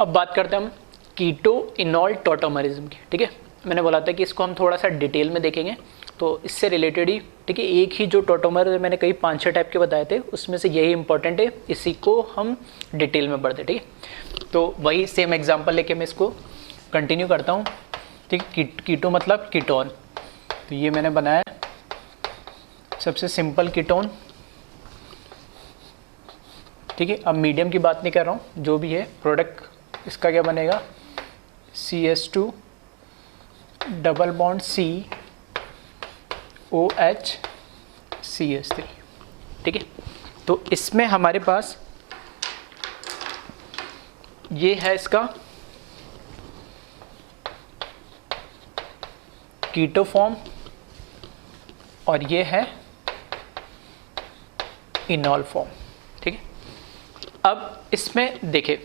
अब बात करते हैं हम कीटो इनॉल टॉटोमरिज्म की। ठीक है, मैंने बोला था कि इसको हम थोड़ा सा डिटेल में देखेंगे, तो इससे रिलेटेड ही ठीक है, एक ही जो टॉटोमर मैंने कई 5-6 टाइप के बताए थे उसमें से यही इंपॉर्टेंट है, इसी को हम डिटेल में पढ़ते। ठीक है, तो वही सेम एग्जांपल लेके मैं इसको कंटिन्यू करता हूँ। ठीक, कीटो मतलब कीटोन, तो ये मैंने बनाया सबसे सिंपल कीटोन। ठीक है, अब मीडियम की बात नहीं कर रहा हूँ, जो भी है प्रोडक्ट इसका क्या बनेगा, CH2 double bond C OH CH3। ठीक है, तो इसमें हमारे पास ये है इसका कीटो फॉर्म और ये है इनॉल फॉर्म। ठीक है, अब इसमें देखें,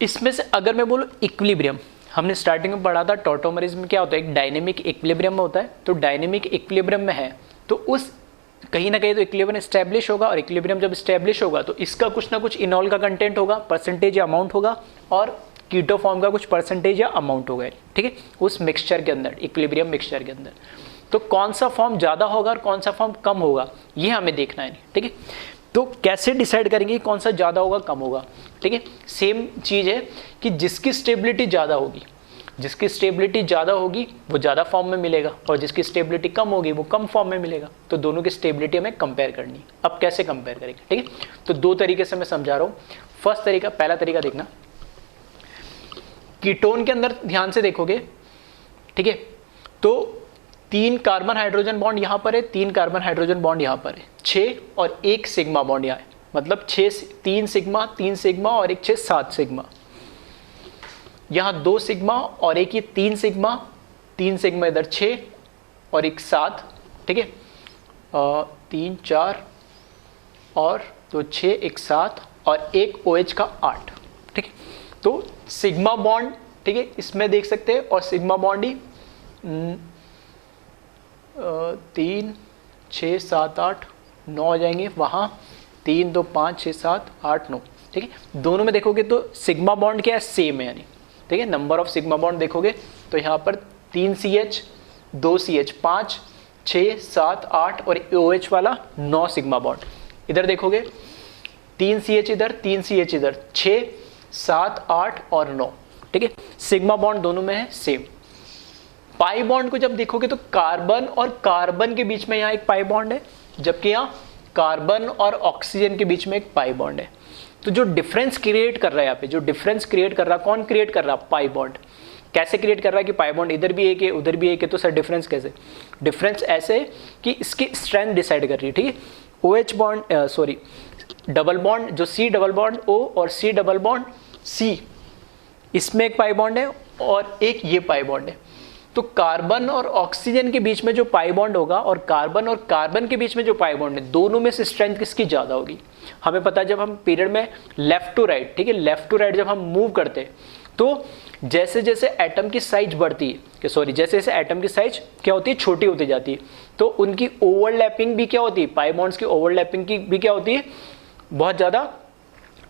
इसमें से अगर मैं बोलूँ इक्विलिब्रियम, हमने स्टार्टिंग में पढ़ा था टॉटोमरिज्म क्या होता है, एक डायनेमिक इक्विलिब्रियम में होता है। तो डायनेमिक इक्विलिब्रियम में है तो उस कहीं ना कहीं तो इक्विलिब्रियम एस्टैब्लिश होगा, और इक्विलिब्रियम जब एस्टैब्लिश होगा तो इसका कुछ ना कुछ इनॉल का कंटेंट होगा, परसेंटेज या अमाउंट होगा, और कीटो फॉर्म का कुछ परसेंटेज या अमाउंट होगा। ठीक है, उस मिक्सचर के अंदर, इक्विलिब्रियम मिक्सचर के अंदर, तो कौन सा फॉर्म ज़्यादा होगा और कौन सा फॉर्म कम होगा ये हमें देखना है। ठीक है, तो कैसे डिसाइड करेंगे कौन सा ज़्यादा होगा कम होगा। ठीक है, सेम चीज़ है कि जिसकी स्टेबिलिटी ज़्यादा होगी, जिसकी स्टेबिलिटी ज़्यादा होगी वो ज़्यादा फॉर्म में मिलेगा, और जिसकी स्टेबिलिटी कम होगी वो कम फॉर्म में मिलेगा। तो दोनों की स्टेबिलिटी हमें कंपेयर करनी है। अब कैसे कंपेयर करेंगे, ठीक है, तो दो तरीके से मैं समझा रहा हूँ। फर्स्ट तरीका, पहला तरीका देखना, कीटोन के अंदर ध्यान से देखोगे, ठीक है, तो 3 कार्बन हाइड्रोजन बॉन्ड यहाँ पर है, 3 कार्बन हाइड्रोजन बॉन्ड यहाँ पर है, 6 और 1 सिग्मा बॉन्ड यहाँ है, मतलब 3 सिग्मा, 3 सिग्मा और 1 6 7 सिग्मा। यहाँ 2 सिग्मा और एक ये 3 सिग्मा, 3 सिग्मा इधर 6 और 1 7। ठीक है, 3 4 और 2 6 1 7 और 1 OH का 8। ठीक है, तो सिग्मा बॉन्ड, ठीक है, इसमें देख सकते हैं, और सिग्मा बॉन्ड ही 3 6 7 8 9 हो जाएंगे, वहाँ 3 2 5 6 7 8 9। ठीक है, दोनों में देखोगे तो सिग्मा बॉन्ड क्या है, सेम है, यानी ठीक है, नंबर ऑफ सिग्मा बॉन्ड देखोगे तो यहाँ पर 3 CH 2 CH 5 6 7 8 और OH वाला 9 सिग्मा बॉन्ड। इधर देखोगे 3 CH इधर, 3 CH इधर, 6 7 8 और 9। ठीक है, सिग्मा बॉन्ड दोनों में है सेम। पाई बॉन्ड को जब देखोगे तो कार्बन और कार्बन के बीच में यहाँ एक पाई बॉन्ड है, जबकि यहाँ कार्बन और ऑक्सीजन के बीच में एक पाई बॉन्ड है। तो जो डिफरेंस क्रिएट कर रहा है, यहाँ पे जो डिफरेंस क्रिएट कर रहा है, कौन क्रिएट कर रहा है, पाई बॉन्ड। कैसे क्रिएट कर रहा है कि पाई बॉन्ड इधर भी एक है उधर भी एक है, तो सर डिफरेंस कैसे, डिफरेंस ऐसे कि इसकी स्ट्रेंथ डिसाइड कर रही है। ठीक है, OH बॉन्ड डबल बॉन्ड, जो C डबल बॉन्ड O और C डबल बॉन्ड C, इसमें एक पाई बॉन्ड है और एक ये पाई बॉन्ड है। तो कार्बन और ऑक्सीजन के बीच में जो पाई बॉन्ड होगा और कार्बन के बीच में जो पाई बॉन्ड है, दोनों में से स्ट्रेंथ किसकी ज़्यादा होगी। हमें पता है जब हम पीरियड में लेफ्ट टू राइट, ठीक है, लेफ्ट टू राइट जब हम मूव करते हैं तो जैसे जैसे एटम की साइज बढ़ती है, जैसे जैसे एटम की साइज क्या होती है, छोटी होती जाती है, तो उनकी ओवरलैपिंग भी क्या होती है, पाई बॉन्ड्स की ओवरलैपिंग की भी क्या होती है, बहुत ज़्यादा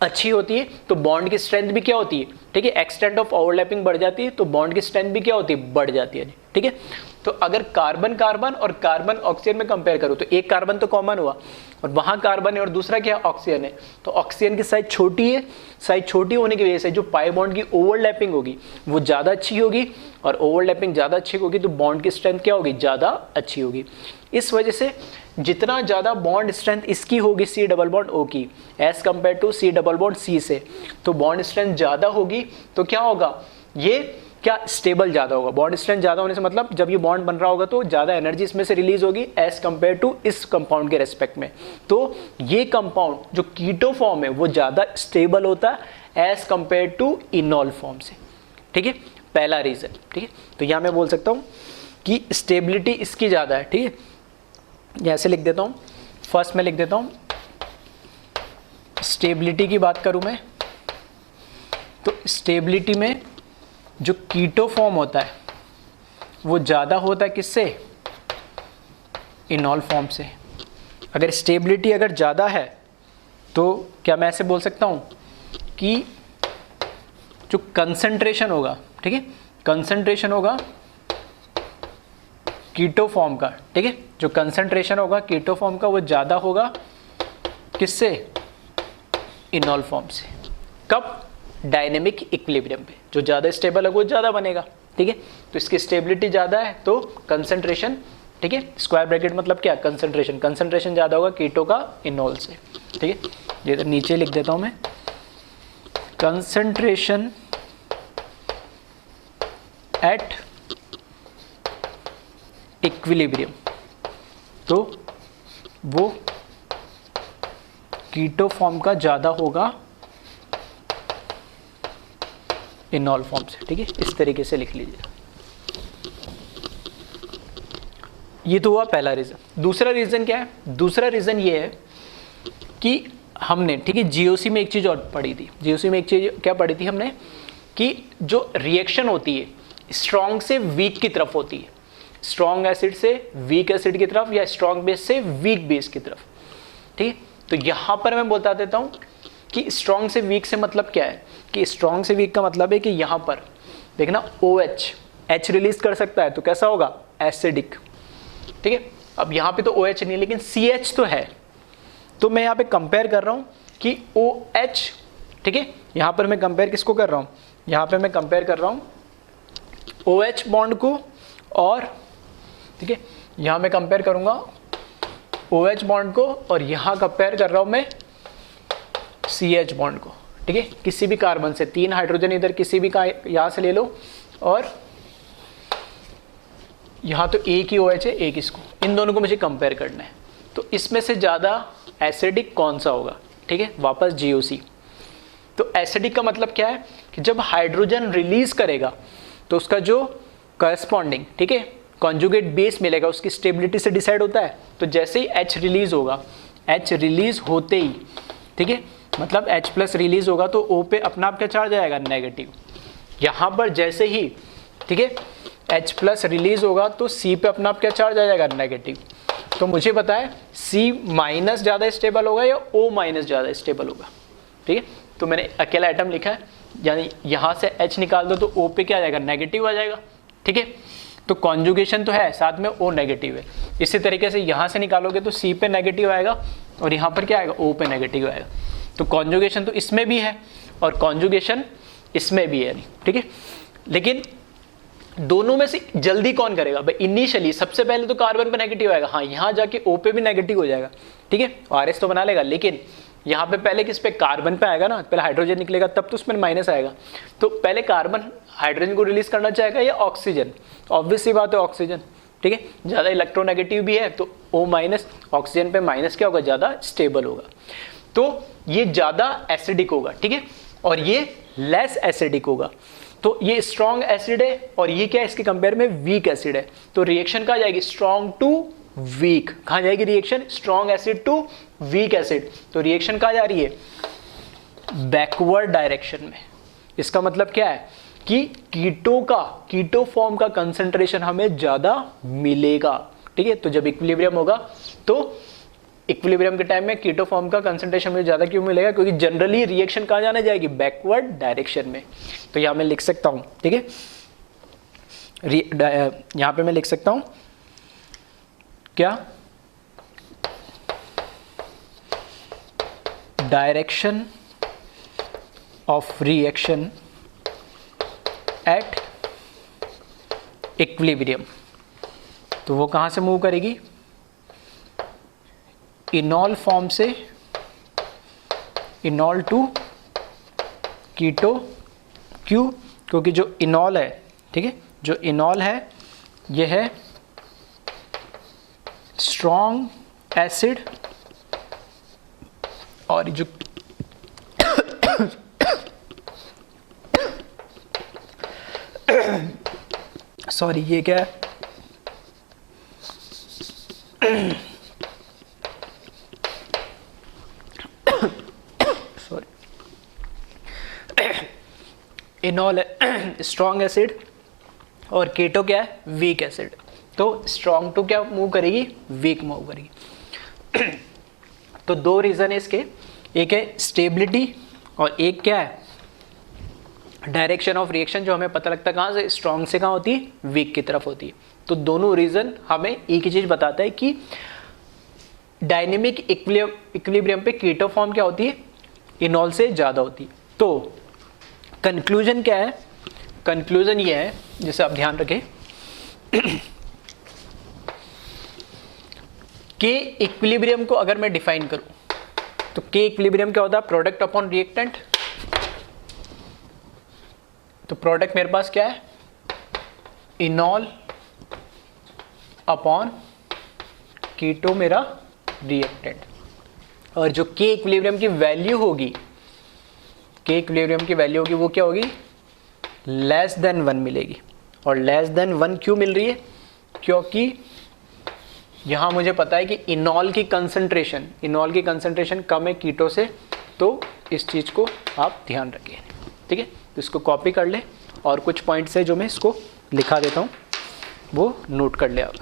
अच्छी होती है। तो बॉन्ड की स्ट्रेंथ भी क्या होती है, ठीक है, एक्सटेंट ऑफ ओवरलैपिंग बढ़ जाती है, तो बॉन्ड की स्ट्रेंथ भी क्या होती है, बढ़ जाती है। ठीक है, तो अगर कार्बन कार्बन और कार्बन ऑक्सीजन में कंपेयर करो तो एक कार्बन तो कॉमन हुआ, और वहाँ कार्बन है और दूसरा क्या ऑक्सीजन है, तो ऑक्सीजन की साइज छोटी है, साइज छोटी होने की वजह से जो पाई बॉन्ड की ओवरलैपिंग होगी वो ज़्यादा अच्छी होगी, और ओवरलैपिंग ज़्यादा अच्छी होगी तो बॉन्ड की स्ट्रेंथ क्या होगी, ज़्यादा अच्छी होगी। इस वजह से जितना ज़्यादा बॉन्ड स्ट्रेंथ इसकी होगी C डबल बॉन्ड O की as compare to C double bond C से, तो बॉन्ड स्ट्रेंथ ज़्यादा होगी, तो क्या होगा, ये क्या स्टेबल ज़्यादा होगा। बॉन्ड स्ट्रेंथ ज़्यादा होने से मतलब जब ये बॉन्ड बन रहा होगा तो ज़्यादा एनर्जी इसमें से रिलीज होगी एज कम्पेयर टू इस कंपाउंड के रेस्पेक्ट में। तो ये कंपाउंड जो कीटो फॉर्म है वो ज़्यादा स्टेबल होता है as compare to enol form से। ठीक है, पहला रीज़न। ठीक है, तो यहाँ मैं बोल सकता हूँ कि स्टेबिलिटी इसकी ज़्यादा है। ठीक है, ऐसे लिख देता हूँ, फर्स्ट में लिख देता हूँ स्टेबिलिटी की बात करूँ मैं, तो स्टेबिलिटी में जो कीटो फॉर्म होता है वो ज़्यादा होता है किससे, इनॉल फॉर्म से। अगर स्टेबिलिटी अगर ज़्यादा है तो क्या मैं ऐसे बोल सकता हूँ कि जो कंसंट्रेशन होगा, ठीक है, कंसंट्रेशन होगा कीटो फॉर्म का, ठीक है, जो कंसंट्रेशन होगा कीटो फॉर्म का वो ज़्यादा होगा किससे, इनॉल फॉर्म से। कब, डायनेमिक इक्विलिब्रियम पे, जो ज़्यादा स्टेबल है वो ज़्यादा बनेगा, ठीक है। तो इसकी स्टेबिलिटी ज़्यादा है तो कंसंट्रेशन, ठीक है, स्क्वायर ब्रैकेट मतलब क्या, कंसंट्रेशन, कंसंट्रेशन ज़्यादा होगा कीटो का इनॉल से, ठीक है। ये तो नीचे लिख देता हूँ मैं, कंसंट्रेशन एट इक्विलिब्रियम, तो वो कीटो फॉर्म का ज़्यादा होगा इनॉल फॉर्म से, ठीक है। इस तरीके से लिख लीजिए। ये तो हुआ पहला रीज़न। दूसरा रीज़न क्या है, दूसरा रीज़न ये है कि हमने, ठीक है, जीओसी में एक चीज़ और पढ़ी थी, जीओसी में एक चीज़ क्या पढ़ी थी हमने, कि जो रिएक्शन होती है स्ट्रॉन्ग से वीक की तरफ होती है, स्ट्रॉन्ग एसिड से वीक एसिड की तरफ या स्ट्रॉन्ग बेस से वीक बेस की तरफ, ठीक है। तो यहाँ पर मैं बता देता हूँ कि स्ट्रॉन्ग से वीक से मतलब क्या है, कि स्ट्रॉन्ग से वीक का मतलब है कि यहाँ पर देखना OH, H रिलीज कर सकता है तो कैसा होगा, एसिडिक, ठीक है। अब यहाँ पे तो OH नहीं है लेकिन CH तो है, तो मैं यहाँ पे कंपेयर कर रहा हूँ कि OH, ठीक है, यहाँ पर मैं कंपेयर किसको कर रहा हूँ, यहाँ पे मैं कंपेयर कर रहा हूँ OH बॉन्ड को, और ठीक है, यहाँ मैं कंपेयर करूँगा OH बॉन्ड को, और यहाँ कंपेयर कर रहा हूँ मैं CH बॉन्ड को, ठीक है। किसी भी कार्बन से 3 हाइड्रोजन इधर किसी भी का यहाँ से ले लो, और यहाँ तो एक ही OH है, एक इसको, इन दोनों को मुझे कंपेयर करना है। तो इसमें से ज़्यादा एसिडिक कौन सा होगा, ठीक है, वापस GOC। तो एसिडिक का मतलब क्या है कि जब हाइड्रोजन रिलीज करेगा तो उसका जो करस्पॉन्डिंग, ठीक है, कॉन्जुगेट बेस मिलेगा, उसकी स्टेबिलिटी से डिसाइड होता है। तो जैसे ही H रिलीज होगा, H रिलीज होते ही, ठीक है, मतलब H+ रिलीज होगा तो O पे अपना आप क्या चार्ज आएगा, नेगेटिव। यहाँ पर जैसे ही, ठीक है, H+ रिलीज होगा तो C पे अपना आप क्या चार्ज आ जाएगा, नेगेटिव। तो मुझे पता है C- ज़्यादा स्टेबल होगा या O- ज़्यादा स्टेबल होगा, ठीक है। तो मैंने अकेला आइटम लिखा है, यानी यहाँ से H निकाल दो तो O पे क्या आ जाएगा, नेगेटिव आ जाएगा, ठीक है। तो कॉन्जुगेशन तो है, साथ में O नेगेटिव है। इसी तरीके से यहाँ से निकालोगे तो C पे नेगेटिव आएगा और यहाँ पर क्या आएगा, O पे नेगेटिव आएगा। तो कॉन्जुगेशन तो इसमें भी है और कॉन्जुगेशन इसमें भी है, ठीक है। लेकिन दोनों में से जल्दी कौन करेगा भाई, इनिशियली सबसे पहले तो कार्बन पे नेगेटिव आएगा, हाँ यहाँ जाके O पे भी नेगेटिव हो जाएगा, ठीक है, RS तो बना लेगा, लेकिन यहाँ पे पहले किस पे, कार्बन पे आएगा ना, पहले हाइड्रोजन निकलेगा तब तो उसमें माइनस आएगा। तो पहले कार्बन हाइड्रोजन को रिलीज करना चाहेगा या ऑक्सीजन, ऑब्वियस सी बात है ऑक्सीजन, ठीक है। ज़्यादा इलेक्ट्रोनेगेटिव भी है तो O-, ऑक्सीजन पे माइनस क्या होगा, ज़्यादा स्टेबल होगा। तो ये ज़्यादा एसिडिक होगा, ठीक है, और ये लेस एसिडिक होगा। तो ये स्ट्रॉन्ग एसिड है और ये क्या है, इसके कंपेयर में वीक एसिड है। तो रिएक्शन कहाँ जाएगी, स्ट्रॉन्ग टू वीक, कहाँ जाएगी reaction, strong acid to weak acid. तो रिएक्शन कहाँ जा रही है, बैकवर्ड डायरेक्शन में। इसका मतलब क्या है कि कीटो फॉर्म का कंसंट्रेशन हमें ज्यादा मिलेगा, ठीक है। तो जब इक्विलिब्रियम होगा तो इक्विलिब्रियम के टाइम में कीटो फॉर्म का कंसंट्रेशन में ज्यादा क्यों मिलेगा, क्योंकि जनरली रिएक्शन कहाँ जाने जाएगी, बैकवर्ड डायरेक्शन में। तो यहाँ मैं लिख सकता हूँ, ठीक है, यहाँ पे मैं लिख सकता हूँ क्या, direction of reaction at equilibrium. तो वो कहाँ से मूव करेगी, इनॉल फॉर्म से इनॉल टू कीटो। क्यों, क्योंकि जो इनॉल है, ठीक है, जो इनॉल है ये है स्ट्रॉन्ग एसिड, और जो सॉरी ये क्या है, इनॉल है स्ट्रॉन्ग एसिड और कीटो क्या है, वीक एसिड। तो स्ट्रॉन्ग टू क्या मूव करेगी, वीक मूव करेगी। तो दो रीजन है इसके, एक है स्टेबिलिटी और एक क्या है, डायरेक्शन ऑफ रिएक्शन जो हमें पता लगता है कहाँ से, स्ट्रॉन्ग से कहाँ होती है, वीक की तरफ होती है। तो दोनों रीजन हमें एक ही चीज बताता है कि डायनेमिक इक्विलिब्रियम पे कीटो फॉर्म क्या होती है, इनॉल से ज्यादा होती है। तो कंक्लूजन क्या है, कंक्लूजन ये है जिसे आप ध्यान रखें के इक्विलिब्रियम को अगर मैं डिफाइन करूं तो के इक्विलिब्रियम क्या होता है, प्रोडक्ट अपॉन रिएक्टेंट। तो प्रोडक्ट मेरे पास क्या है, इनॉल अपॉन कीटो मेरा रिएक्टेंट, और जो के इक्विलिब्रियम की वैल्यू होगी, के इक्विलिब्रियम की वैल्यू होगी वो क्या होगी, लेस देन 1 मिलेगी। और लेस देन 1 क्यों मिल रही है, क्योंकि यहां मुझे पता है कि इनॉल की कंसंट्रेशन कम है कीटो से। तो इस चीज को आप ध्यान रखिए, ठीक है। तो इसको कॉपी कर ले और कुछ पॉइंट्स है जो मैं इसको लिखा देता हूं, वो नोट कर ले आप।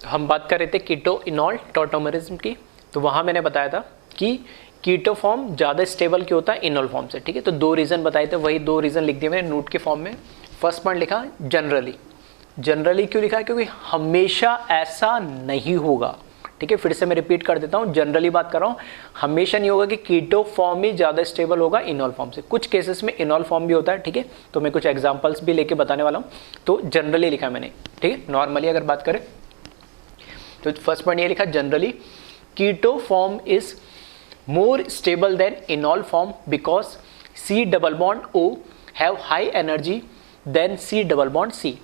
हम बात कर रहे थे कीटो इनॉल टॉटोमरिज्म की, तो वहां मैंने बताया था कि कीटो फॉर्म ज़्यादा स्टेबल क्यों होता है इनॉल फॉर्म से, ठीक है। तो 2 रीज़न बताए थे, वही 2 रीज़न लिख दिए मैंने नोट के फॉर्म में। फर्स्ट पॉइंट लिखा जनरली क्यों लिखा है, क्योंकि हमेशा ऐसा नहीं होगा, ठीक है। फिर से मैं रिपीट कर देता हूँ, जनरली बात कर रहा हूँ, हमेशा नहीं होगा कि कीटो फॉर्म ही ज़्यादा स्टेबल होगा इनॉल फॉर्म से। कुछ केसेस में इनॉल फॉर्म भी होता है, ठीक है। तो मैं कुछ एग्जाम्पल्स भी लेके बताने वाला हूँ। तो जनरली लिखा मैंने, ठीक है। नॉर्मली अगर बात करें तो फर्स्ट पॉइंट ये लिखा, generally keto form is more stable than enol form because C double bond O have high energy than C double bond C।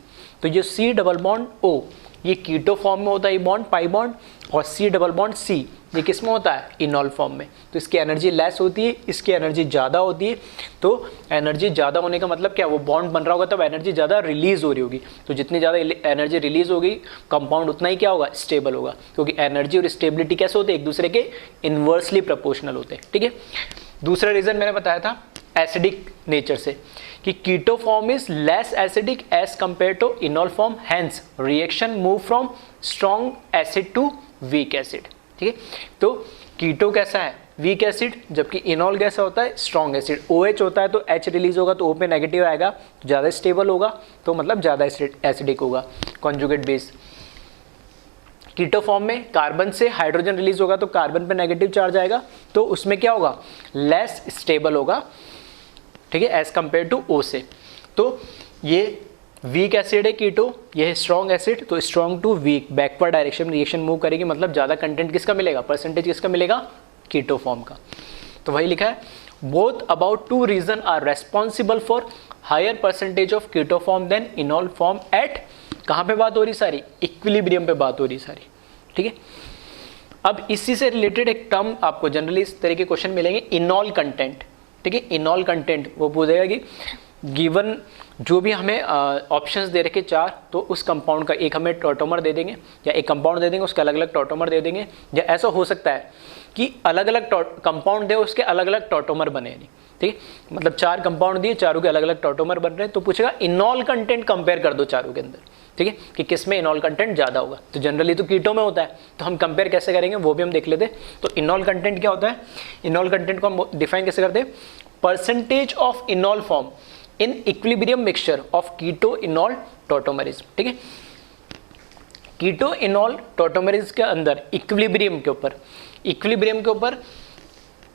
तो जो C double bond O ये कीटो फॉर्म में होता है, ये बॉन्ड पाई बॉन्ड, और C डबल बॉन्ड C ये किस में होता है, इनॉल फॉर्म में। तो इसकी एनर्जी लेस होती है, इसकी एनर्जी ज़्यादा होती है। तो एनर्जी ज़्यादा होने का मतलब क्या, वो बॉन्ड बन रहा होगा तब एनर्जी ज़्यादा रिलीज हो रही होगी। तो जितनी ज़्यादा एनर्जी रिलीज होगी कंपाउंड उतना ही क्या होगा, स्टेबल होगा, क्योंकि एनर्जी और स्टेबिलिटी कैसे होते हैं, एक दूसरे के इन्वर्सली प्रोपोर्शनल होते हैं, ठीक है। दूसरा रीज़न मैंने बताया था एसिडिक नेचर से, कि keto form is less acidic as compare to enol form, hence reaction move from strong acid to weak acid, ठीक है। तो कीटो कैसा है, वीक एसिड, जबकि इनॉल कैसा होता है, स्ट्रॉन्ग एसिड। OH होता है तो H रिलीज होगा तो O पे नेगेटिव आएगा, तो ज़्यादा स्टेबल होगा, तो मतलब ज़्यादा एसिडिक होगा, कॉन्जुगेट बेस। कीटो फॉर्म में कार्बन से हाइड्रोजन रिलीज होगा तो कार्बन पे नेगेटिव चार्ज आएगा, तो उसमें क्या होगा, लेस स्टेबल होगा, ठीक है, एज कंपेयर टू O से। तो ये वीक एसिड है कीटो, ये है स्ट्रॉन्ग एसिड, तो strong to weak backward direction में रिएक्शन मूव करेगी, मतलब ज़्यादा कंटेंट किसका मिलेगा, परसेंटेज किसका मिलेगा, कीटो फॉर्म का। तो वही लिखा है, both about 2 reason are responsible for higher percentage of keto form than enol form at, कहाँ पे बात हो रही सारी, इक्विलिब्रियम पे बात हो रही सारी, ठीक है। अब इसी से रिलेटेड एक टर्म आपको जनरली इस तरह के क्वेश्चन मिलेंगे, इनॉल कंटेंट, ठीक है। इनॉल कंटेंट वो पूछेगा कि गिवन जो भी हमें ऑप्शंस दे रखे 4, तो उस कंपाउंड का एक हमें टॉटोमर दे देंगे, या एक कंपाउंड दे देंगे उसके अलग अलग टॉटोमर दे देंगे, या ऐसा हो सकता है कि अलग अलग कंपाउंड दे उसके अलग अलग टॉटोमर बने नहीं, ठीक है। मतलब 4 कंपाउंड दिए, चारों के अलग अलग टॉटोमर बन रहे हैं, तो पूछेगा इनॉल कंटेंट कंपेयर कर दो चारों के अंदर, ठीक है, कि किस में इनॉल कंटेंट ज़्यादा होगा। तो जनरली तो कीटो में होता है, तो हम कंपेयर कैसे करेंगे वो भी हम देख लेते। तो इनॉल कंटेंट क्या होता है, इनॉल कंटेंट को हम डिफाइन कैसे करते हैं, percentage of enol form in equilibrium mixture of keto enol tautomerism, ठीक है। कीटो इनॉल टॉटोमरिज्म के अंदर इक्विलिब्रियम के ऊपर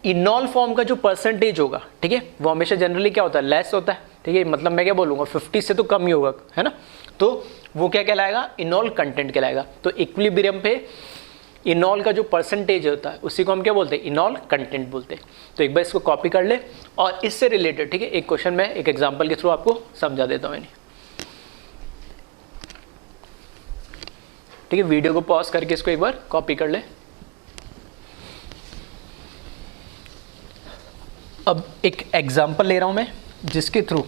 इनॉल फॉर्म का जो परसेंटेज होगा, ठीक है, वो हमेशा जनरली क्या होता है, लेस होता है, ठीक है। मतलब मैं क्या बोलूँगा, 50 से तो कम ही होगा, है ना। तो वो क्या कहलाएगा, इनॉल कंटेंट कहलाएगा। तो इक्विलिब्रियम पे इनॉल का जो परसेंटेज होता है उसी को हम क्या बोलते हैं, इनॉल कंटेंट बोलते हैं। तो एक बार इसको कॉपी कर ले, और इससे रिलेटेड, ठीक है, एक क्वेश्चन मैं एक एग्जांपल के थ्रू आपको समझा देता हूँ। ठीक है, वीडियो को पॉज करके इसको एक बार कॉपी कर ले। अब एक एग्जांपल ले रहा हूं मैं, जिसके थ्रू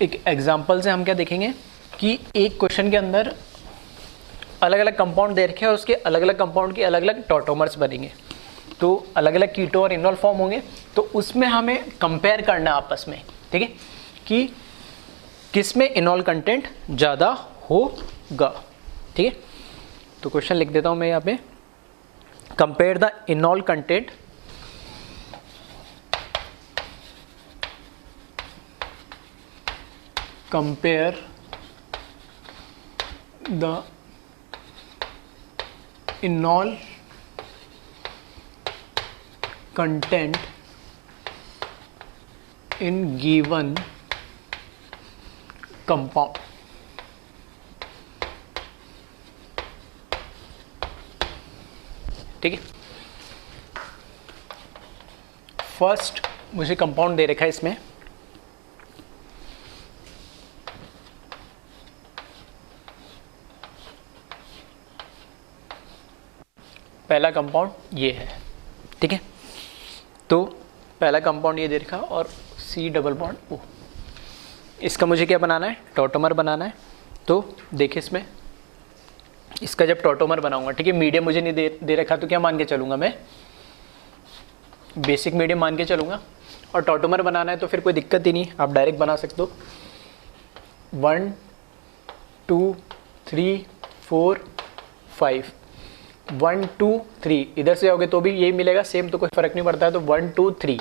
एक एग्जांपल से हम क्या देखेंगे कि एक क्वेश्चन के अंदर अलग अलग कंपाउंड दे रखे हैं और उसके अलग अलग कंपाउंड के अलग अलग टॉटोमर्स बनेंगे, तो अलग अलग कीटो और इनॉल फॉर्म होंगे। तो उसमें हमें कंपेयर करना आपस में, ठीक है, कि किस में इनॉल कंटेंट ज़्यादा होगा, ठीक है। तो क्वेश्चन लिख देता हूँ मैं यहाँ पे, compare the इनॉल content compare the enol content in given compound. ठीक है, फर्स्ट मुझे कंपाउंड दे रखा है इसमें, पहला कंपाउंड ये है। ठीक है, तो पहला कंपाउंड ये दे रखा और C डबल बॉन्ड O, इसका मुझे क्या बनाना है, टॉटोमर बनाना है। तो देखिए इसमें इसका जब टॉटोमर बनाऊंगा, ठीक है, मीडियम मुझे नहीं दे रखा तो क्या मान के चलूंगा मैं, बेसिक मीडियम मान के चलूंगा। और टॉटोमर बनाना है तो फिर कोई दिक्कत ही नहीं, आप डायरेक्ट बना सकते हो। 1 2 3 4 5, 1 2 3 इधर से आओगे तो भी यही मिलेगा सेम, तो कोई फर्क नहीं पड़ता है। तो 1 2 3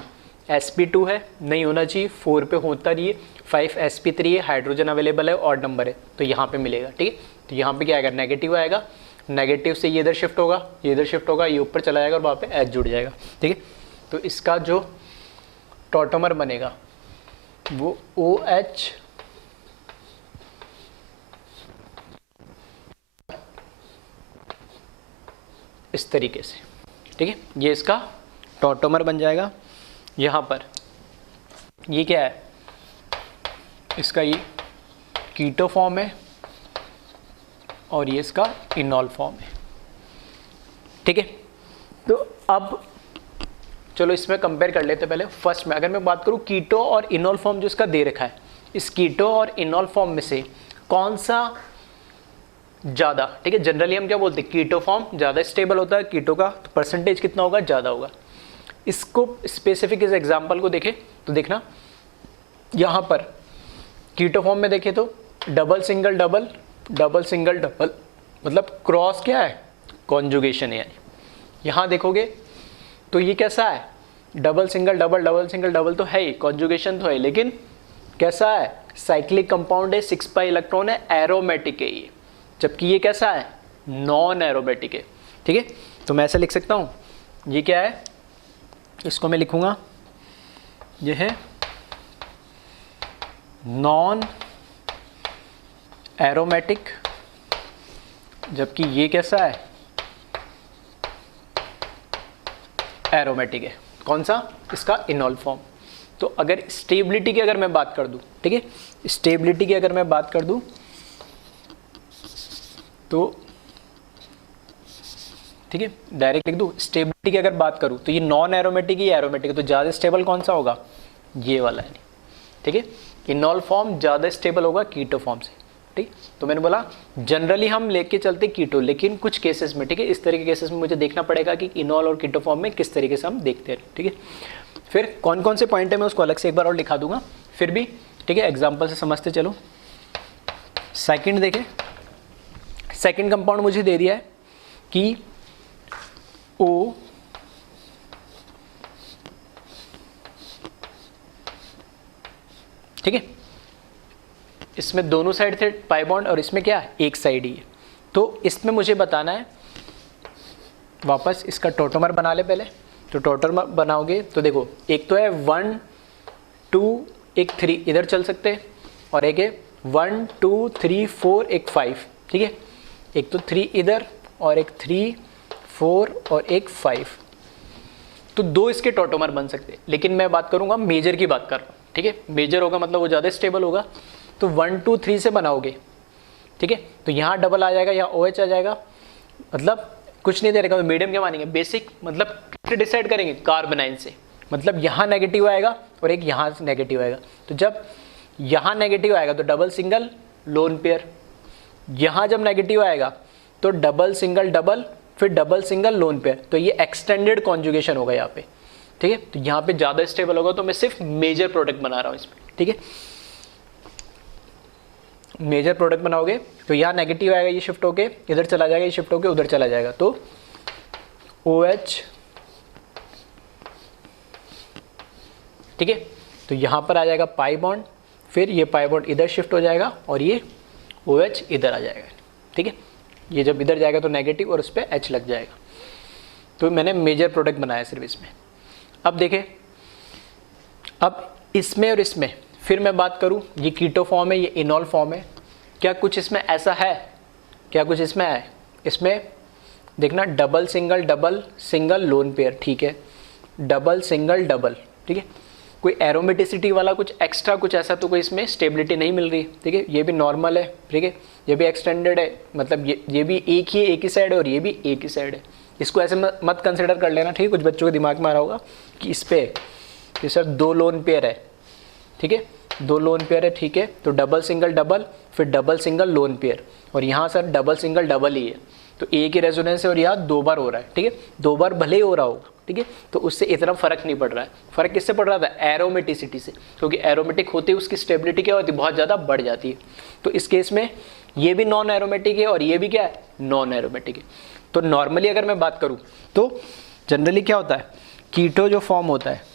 sp2 है, नहीं होना चाहिए, 4 पे होता नहीं है, 5 sp3 है, हाइड्रोजन अवेलेबल है, ऑड नंबर है, तो यहाँ पे मिलेगा। ठीक है, तो यहाँ पे क्या आएगा, नेगेटिव आएगा, नेगेटिव से ये इधर शिफ्ट होगा, ये इधर शिफ्ट होगा, ये ऊपर चला जाएगा और वहाँ पे एच जुड़ जाएगा। ठीक है, तो इसका जो टॉटोमर बनेगा वो OH इस तरीके से। ठीक है, ये इसका टॉटोमर बन जाएगा। यहाँ पर ये क्या है, इसका ये कीटो फॉर्म है और ये इसका इनॉल फॉर्म है। ठीक है, तो अब चलो इसमें कंपेयर कर लेते हैं। पहले फर्स्ट में अगर मैं बात करूँ कीटो और इनॉल फॉर्म जो इसका दे रखा है, इस कीटो और इनॉल फॉर्म में से कौन सा ज़्यादा, ठीक है, जनरली हम क्या बोलते हैं, कीटो फॉर्म ज़्यादा स्टेबल होता है, कीटो का परसेंटेज कितना होगा, ज़्यादा होगा। इसको स्पेसिफिक इस एग्जांपल को देखें तो देखना, यहाँ पर कीटो फॉर्म में देखें तो double single double, double single double, मतलब क्रॉस क्या है, कॉन्जुगेशन है। यानी यहाँ देखोगे तो ये कैसा है, double single double, double single double तो है ही, कॉन्जुगेशन तो है, लेकिन कैसा है, साइक्लिक कंपाउंड है, 6 पाई इलेक्ट्रॉन है, एरोमेटिक है ये, जबकि ये कैसा है, नॉन एरोमेटिक है। ठीक है, तो मैं ऐसे लिख सकता हूँ, ये क्या है, इसको मैं लिखूंगा, ये है नॉन एरोमेटिक, जबकि ये कैसा है, एरोमेटिक है। कौन सा, इसका इनॉल फॉर्म। तो अगर स्टेबिलिटी की अगर मैं बात कर दूं, ठीक है, स्टेबिलिटी की अगर मैं बात कर दूं तो ठीक है, डायरेक्ट लिख दूं, स्टेबिलिटी की अगर बात करूं तो ये नॉन एरोमेटिक ही एरोमेटिक है, तो ज़्यादा स्टेबल कौन सा होगा, ये वाला है। ठीक है, इनॉल फॉर्म ज़्यादा स्टेबल होगा कीटो फॉर्म से। ठीक, तो मैंने बोला जनरली हम लेके चलते कीटो, लेकिन कुछ केसेस में, ठीक है, इस तरह के केसेस में मुझे देखना पड़ेगा कि इनॉल और कीटो फॉर्म में किस तरीके से हम देखते हैं। ठीक है, फिर कौन कौन से पॉइंट है मैं उसको अलग से एक बार और लिखा दूंगा, फिर भी ठीक है एग्जाम्पल से समझते चलो। सेकेंड देखें, सेकेंड कंपाउंड मुझे दे दिया है कि O ठीक है, इसमें दोनों साइड थे पाई बॉन्ड और इसमें क्या है, एक साइड ही है। तो इसमें मुझे बताना है, वापस इसका टॉटोमर बना ले पहले। तो टॉटोमर बनाओगे तो देखो, एक तो है 1 2 एक 3 इधर चल सकते हैं, और एक है 1 2 3 4 एक 5। ठीक है, एक तो 3 इधर और एक 3 4 और एक 5, तो 2 इसके टॉटोमर बन सकते हैं। लेकिन मैं बात करूंगा मेजर की बात कर रहा हूँ। ठीक है, मेजर होगा मतलब वो ज़्यादा स्टेबल होगा, तो 1 2 3 से बनाओगे। ठीक है, तो यहाँ डबल आ जाएगा, यहाँ OH आ जाएगा, मतलब कुछ नहीं दे रखा, तो मीडियम क्या मानेंगे, बेसिक, मतलब डिसाइड करेंगे कार्बोनाइन से, मतलब यहाँ नेगेटिव आएगा और एक यहाँ नेगेटिव आएगा। तो जब यहाँ नेगेटिव आएगा तो डबल सिंगल लोन पेयर, यहाँ जब नेगेटिव आएगा तो डबल सिंगल डबल, फिर डबल सिंगल लोन पेयर, तो ये एक्सटेंडेड कॉन्जुगेशन होगा यहाँ पे। ठीक है, तो यहाँ पे ज़्यादा स्टेबल होगा, तो मैं सिर्फ मेजर प्रोडक्ट बना रहा हूँ इसमें। ठीक है, मेजर प्रोडक्ट बनाओगे तो यहाँ नेगेटिव आएगा, ये शिफ्ट होके इधर चला जाएगा, ये शिफ्ट होके उधर चला जाएगा, तो OH, ठीक है। तो यहाँ पर आ जाएगा पाई बॉन्ड, फिर ये पाई बॉन्ड इधर शिफ्ट हो जाएगा और ये OH इधर आ जाएगा, ठीक है। ये जब इधर जाएगा तो नेगेटिव और उस पर H लग जाएगा। तो मैंने मेजर प्रोडक्ट बनाया सिर्फ इसमें। अब देखें, अब इसमें और इसमें फिर मैं बात करूं, ये कीटो फॉर्म है, ये इनॉल फॉर्म है। क्या कुछ इसमें ऐसा है, क्या कुछ इसमें है? इसमें देखना डबल सिंगल लोन पेयर, ठीक है, डबल सिंगल डबल, ठीक है। कोई एरोमेटिसिटी वाला कुछ एक्स्ट्रा कुछ ऐसा तो कोई इसमें स्टेबिलिटी नहीं मिल रही, ठीक है। ये भी नॉर्मल है, ठीक है, ये भी एक्सटेंडेड है, मतलब ये भी एक ही साइड है और ये भी एक ही साइड है। इसको ऐसे मत कंसिडर कर लेना, ठीक है। कुछ बच्चों के दिमाग में आ रहा होगा कि इस पे ये सर 2 लोन पेयर है, ठीक है, 2 लोन पेयर है, ठीक है। तो डबल सिंगल डबल, फिर डबल सिंगल लोन पेयर, और यहाँ सर डबल सिंगल डबल ही है, तो एक ही रेजोनेंस है और यहाँ 2 बार हो रहा है, ठीक है। 2 बार भले ही हो रहा होगा, ठीक है, तो उससे इतना फर्क नहीं पड़ रहा है। फर्क किससे पड़ रहा था? एरोमेटिसिटी से, क्योंकि एरोमेटिक होती है उसकी स्टेबिलिटी क्या होती है? बहुत ज़्यादा बढ़ जाती है। तो इस केस में ये भी नॉन एरोमेटिक है और ये भी क्या है? नॉन एरोमेटिक है। तो नॉर्मली अगर मैं बात करूँ तो जनरली क्या होता है, कीटो जो फॉर्म होता है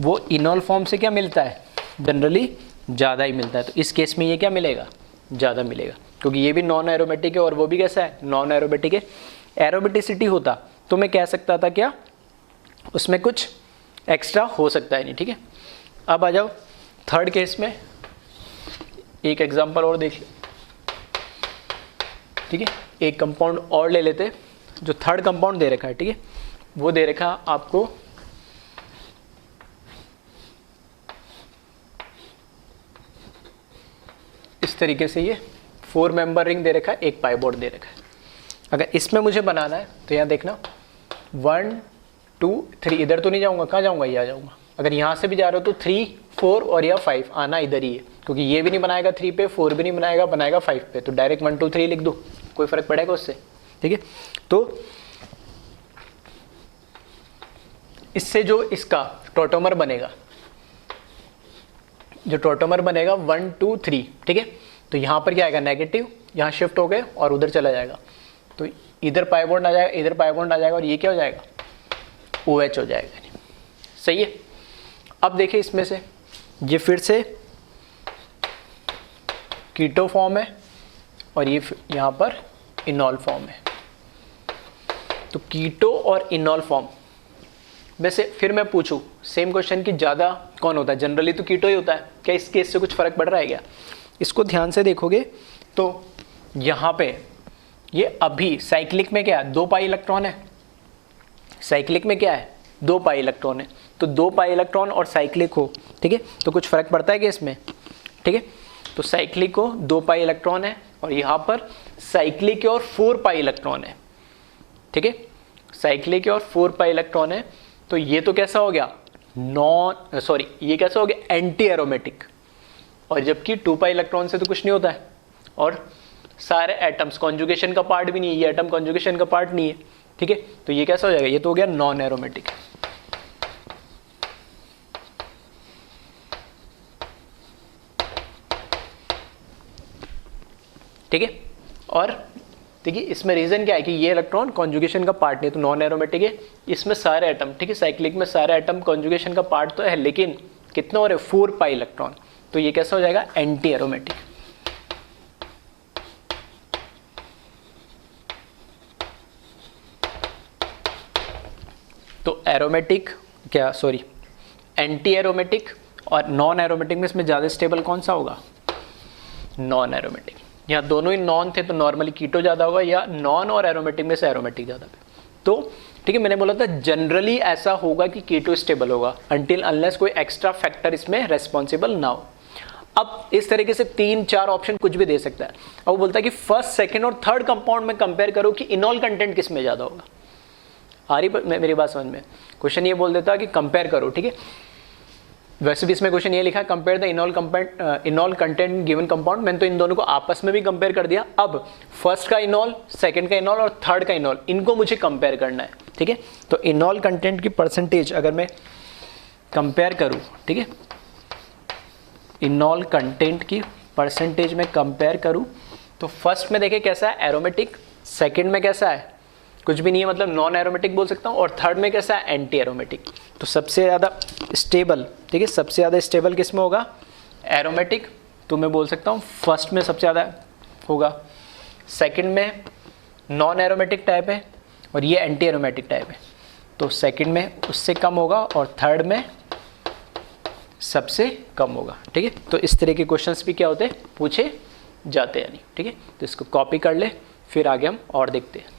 वो इनॉल फॉर्म से क्या मिलता है? जनरली ज़्यादा ही मिलता है। तो इस केस में ये क्या मिलेगा? ज़्यादा मिलेगा, क्योंकि ये भी नॉन एरोमेटिक है और वो भी कैसा है? नॉन एरोमेटिक है। एरोमेटिसिटी होता तो मैं कह सकता था क्या उसमें कुछ एक्स्ट्रा हो सकता है नहीं, ठीक है। अब आ जाओ थर्ड केस में, एक एग्जांपल और देख ले, ठीक है। एक कंपाउंड और ले लेते, जो थर्ड कंपाउंड दे रखा है, ठीक है, वो दे रखा आपको इस तरीके से, ये 4 मेंबर रिंग दे रखा है, एक पाई बोर्ड दे रखा है। अगर इसमें मुझे बनाना है तो यहाँ देखना 1 2 3, इधर तो नहीं जाऊँगा, कहाँ जाऊँगा? ये आ जाऊँगा। अगर यहाँ से भी जा रहे हो तो 3 4 और या 5 आना इधर ही है, क्योंकि ये भी नहीं बनाएगा 3 पे, 4 भी नहीं बनाएगा, बनाएगा 5 पे। तो डायरेक्ट 1 2 3 लिख दो, कोई फर्क पड़ेगा उससे, ठीक है। तो इससे जो इसका टोटोमर बनेगा, जो टोटोमर बनेगा 1 2 3, ठीक है। तो यहाँ पर क्या आएगा? नेगेटिव, यहाँ शिफ्ट हो गए और उधर चला जाएगा, तो इधर पाई बॉन्ड आ जाएगा, इधर पाई बॉन्ड आ जाएगा और ये क्या हो जाएगा? OH हो जाएगा। सही है। अब देखिए इसमें से ये फिर से कीटो फॉर्म है और ये यहाँ पर इनॉल फॉर्म है। तो कीटो और इनॉल फॉर्म, वैसे फिर मैं पूछूं सेम क्वेश्चन की ज़्यादा कौन होता है? जनरली तो कीटो ही होता है। क्या इस केस से कुछ फ़र्क पड़ रहा है क्या? इसको ध्यान से देखोगे तो यहाँ पे ये अभी साइक्लिक में क्या है? 2 पाई इलेक्ट्रॉन है। साइक्लिक में क्या है? 2 पाई इलेक्ट्रॉन है। तो 2 पाई इलेक्ट्रॉन और साइक्लिक हो, ठीक है, तो कुछ फ़र्क पड़ता है क्या इसमें? ठीक है, तो साइक्लिक को 2 पाई इलेक्ट्रॉन है और यहाँ पर साइक्लिक के और 4 पाई इलेक्ट्रॉन है, ठीक है। साइक्लिक के और 4 पाई इलेक्ट्रॉन है, तो ये तो कैसा हो गया? ये कैसा हो गया? Anti aromatic. और जबकि 2 पाई इलेक्ट्रॉन से तो कुछ नहीं होता है और सारे एटम्स कॉन्जुगेशन का पार्ट भी नहीं है, ये एटम कॉन्जुगेशन का पार्ट नहीं है, ठीक है। तो ये कैसा हो जाएगा? ये तो हो गया नॉन एरोमेटिक। ठीक है, और देखिए इसमें रीजन क्या है कि ये इलेक्ट्रॉन कॉन्जुगेशन का पार्ट नहीं है, तो नॉन एरोमेटिक है। इसमें सारे एटम, ठीक है, साइक्लिक में सारे एटम कॉन्जुगेशन का पार्ट तो है, लेकिन कितना हो रहे? 4 पाई इलेक्ट्रॉन। तो ये कैसा हो जाएगा? Anti aromatic. तो एरोमेटिक क्या, सॉरी, एंटी एरोमेटिक और नॉन एरोमेटिक में इसमें ज़्यादा स्टेबल कौन सा होगा? Non aromatic. यहाँ दोनों ही नॉन थे तो नॉर्मली कीटो ज़्यादा होगा, या नॉन और एरोमेटिक में से एरोमेटिक ज़्यादा। तो ठीक है, मैंने बोला था जनरली ऐसा होगा कि कीटो स्टेबल होगा अनटिल अनलेस कोई एक्स्ट्रा फैक्टर इसमें रेस्पॉन्सिबल ना हो। अब इस तरीके से 3-4 ऑप्शन कुछ भी दे सकता है। अब वो बोलता है कि फर्स्ट, सेकेंड और थर्ड कंपाउंड में कंपेयर करो कि इनॉल कंटेंट किस में ज़्यादा होगा। आ रही मेरी बात समझ में? क्वेश्चन ये बोल देता है कि कंपेयर करो, ठीक है। वैसे भी इसमें क्वेश्चन ये लिखा है compare the इनॉल content given compound. मैंने तो इन दोनों को आपस में भी कंपेयर कर दिया। अब फर्स्ट का इनॉल, सेकंड का इनॉल और थर्ड का इनॉल, इनको मुझे कंपेयर करना है, ठीक है। तो इनॉल कंटेंट की परसेंटेज अगर मैं कंपेयर करूं, ठीक है, इनॉल कंटेंट की परसेंटेज में कंपेयर करूं तो फर्स्ट में देखें कैसा है? एरोमेटिक। सेकेंड में कैसा है? कुछ भी नहीं है, मतलब नॉन एरोमेटिक बोल सकता हूँ। और थर्ड में कैसा है, एंटी एरोमेटिक। तो सबसे ज़्यादा स्टेबल, ठीक है, सबसे ज़्यादा स्टेबल किस में होगा, एरोमेटिक। तो मैं बोल सकता हूँ फर्स्ट में सबसे ज़्यादा होगा, सेकंड में नॉन एरोमेटिक टाइप है, और ये एंटी एरोमेटिक टाइप है, तो सेकंड में उससे कम होगा, और थर्ड में सबसे कम होगा। ठीक है, तो इस तरह के क्वेश्चंस भी क्या होते हैं, पूछे जाते हैं, यानी। ठीक है, तो इसको कॉपी कर ले, फिर आगे हम और देखते हैं।